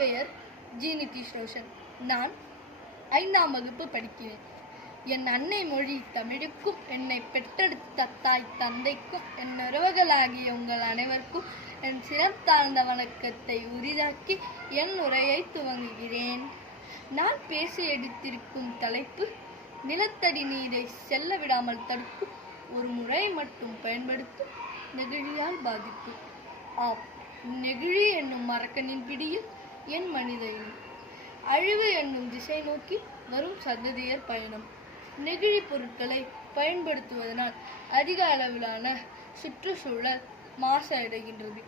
பெயர் ஜி நிதிஷ் ரோஷன். நான் 5ஆம் வகுப்பு படிக்கிறேன். என் அன்னை மொழி தமிழுக்கும் என்னை பெற்றெடுத்த தாய் தந்தைக்கும் என் உறவுகளாகிய உங்கள் அனைவருக்கும் என் சிரம் தாழ்ந்த வணக்கத்தை உரிதாக்கி என் உரையை துவங்குகிறேன். நான் பேச எடுத்திருக்கும் தலைப்பு நிலத்தடி நீரை செல்ல விடாமல் தடுக்கும் ஒரு முறை மட்டும் பயன்படுத்தும் நெகிழியால் பாதிப்பு. ஆம், நெகிழி என்னும் மரக்கனின் பிடியில் என் மனித இனம். அழிவு என்னும் திசை நோக்கி வரும் சந்ததியர் பயணம். நெகிழி பொருட்களை பயன்படுத்துவதனால் அதிக அளவிலான சுற்றுச்சூழல் மாசடைகின்றது.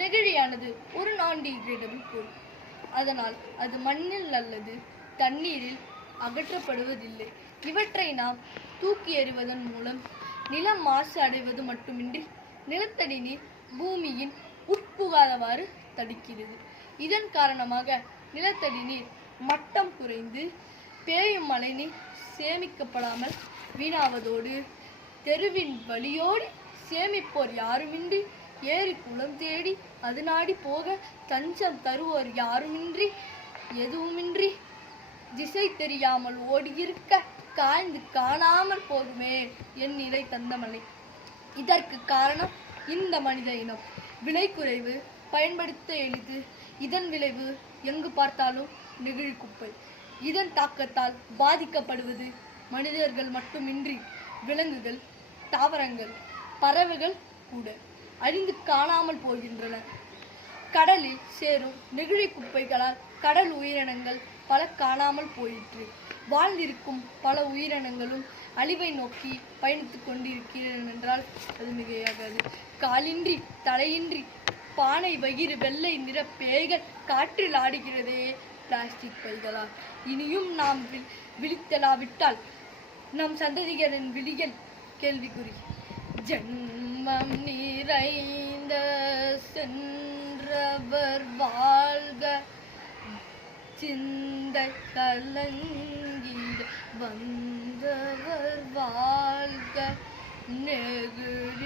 நெகிழியானது ஒரு நான்-டிகிரேடபிள் பொருள். அதனால் அது மண்ணில் அல்லது தண்ணீரில் அகற்றப்படுவதில்லை. இவற்றை நாம் தூக்கி எறிவதன் மூலம் நிலம் மாசு அடைவது மட்டுமின்றி நிலத்தடி நீர் பூமியின் உட்புகாதவாறு தடுக்கிறது. இதன் காரணமாக நிலத்தடி நீர் மட்டம் குறைந்து பெய்யும் மழை நீர் சேமிக்கப்படாமல் வீணாவதோடு தெருவின் வழியோடு சேமிப்போர் யாருமின்றி ஏரி குளம் தேடி அது நாடி போக தஞ்சம் தருவோர் யாருமின்றி எதுவுமின்றி திசை தெரியாமல் ஓடியிருக்க காய்ந்து காணாமல் போகுமே என் நிலை தந்த மழை. இதற்கு காரணம் இந்த மனித இனம். விலை குறைவு, பயன்படுத்த எளிது. இதன் விளைவு எங்கு பார்த்தாலும் நெகிழி குப்பை. இதன் தாக்கத்தால் பாதிக்கப்படுவது மனிதர்கள் மட்டுமின்றி விலங்குகள், தாவரங்கள், பறவைகள் கூட அழிந்து காணாமல் போகின்றன. கடலில் சேரும் நெகிழி குப்பைகளால் கடல் உயிரினங்கள் பல காணாமல் போயிற்று. வாழ்ந்திருக்கும் பல உயிரினங்களும் அழிவை நோக்கி பயணித்துக் கொண்டிருக்கிறேன் என்றால் அது மிகையாகாது. காலின்றி தலையின்றி பானை வயிறு வெள்ளை நிற பேய்கள் காற்றில் ஆடுகிறதே பிளாஸ்டிக் பைகளால். இனியும் நாம் விழித்தெழாவிட்டால் நம் சந்ததிகளின் விழிகள் கேள்விக்குறி. ஜன்மம் நிறைந்த சென்றவர் வாழ்க, சிந்தை கலங்கிட வந்தவர் வாழ்க, நெகிழி